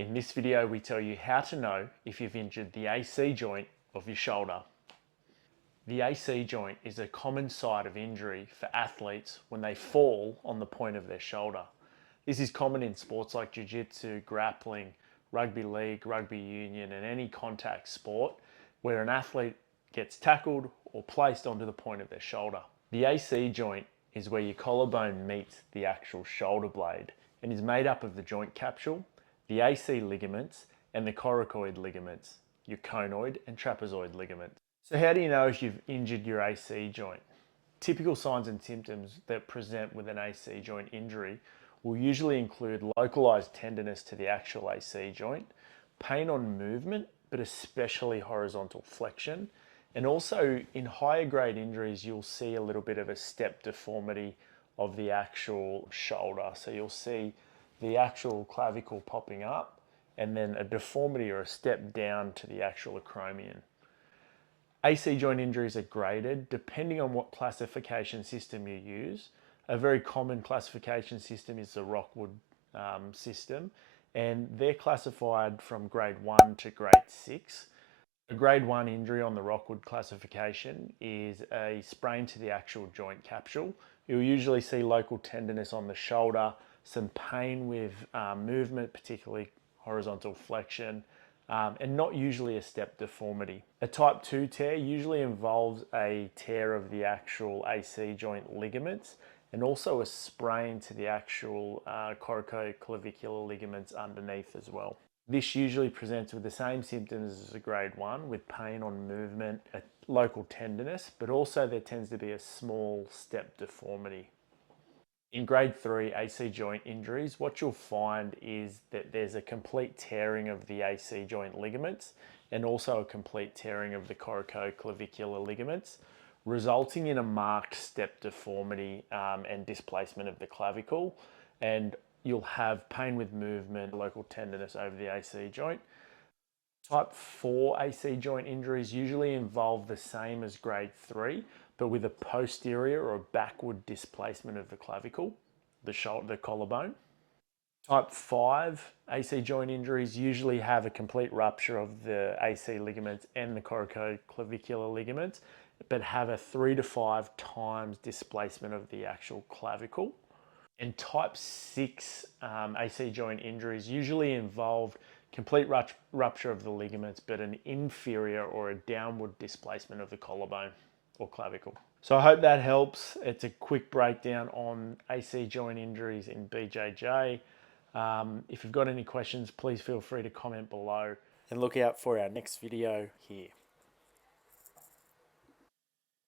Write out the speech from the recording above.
In this video, we tell you how to know if you've injured the AC joint of your shoulder. The AC joint is a common site of injury for athletes when they fall on the point of their shoulder. This is common in sports like jiu-jitsu, grappling, rugby league, rugby union, and any contact sport where an athlete gets tackled or placed onto the point of their shoulder. The AC joint is where your collarbone meets the actual shoulder blade and is made up of the joint capsule, the AC ligaments, and the coracoid ligaments, your conoid and trapezoid ligaments. So how do you know if you've injured your AC joint? Typical signs and symptoms that present with an AC joint injury will usually include localized tenderness to the actual AC joint, pain on movement, but especially horizontal flexion. And also in higher grade injuries, you'll see a little bit of a step deformity of the actual shoulder. So you'll see the actual clavicle popping up and then a deformity or a step down to the actual acromion. AC joint injuries are graded depending on what classification system you use. A very common classification system is the Rockwood system, and they're classified from grade 1 to grade 6. A grade 1 injury on the Rockwood classification is a sprain to the actual joint capsule. You'll usually see local tenderness on the shoulder, some pain with movement, particularly horizontal flexion, and not usually a step deformity. A type 2 tear usually involves a tear of the actual AC joint ligaments and also a sprain to the actual coracoclavicular ligaments underneath as well. This usually presents with the same symptoms as a grade 1, with pain on movement, a local tenderness, but also there tends to be a small step deformity. In grade 3 AC joint injuries, what you'll find is that there's a complete tearing of the AC joint ligaments and also a complete tearing of the coracoclavicular ligaments, resulting in a marked step deformity and displacement of the clavicle. And you'll have pain with movement, local tenderness over the AC joint. Type 4 AC joint injuries usually involve the same as grade 3, but with a posterior or backward displacement of the clavicle, the collarbone. Type 5 AC joint injuries usually have a complete rupture of the AC ligaments and the coracoclavicular ligaments, but have a 3 to 5 times displacement of the actual clavicle. And type 6 AC joint injuries usually involve complete rupture of the ligaments, but an inferior or a downward displacement of the collarbone or clavicle. So I hope that helps. It's a quick breakdown on AC joint injuries in BJJ. If you've got any questions, please feel free to comment below and look out for our next video here.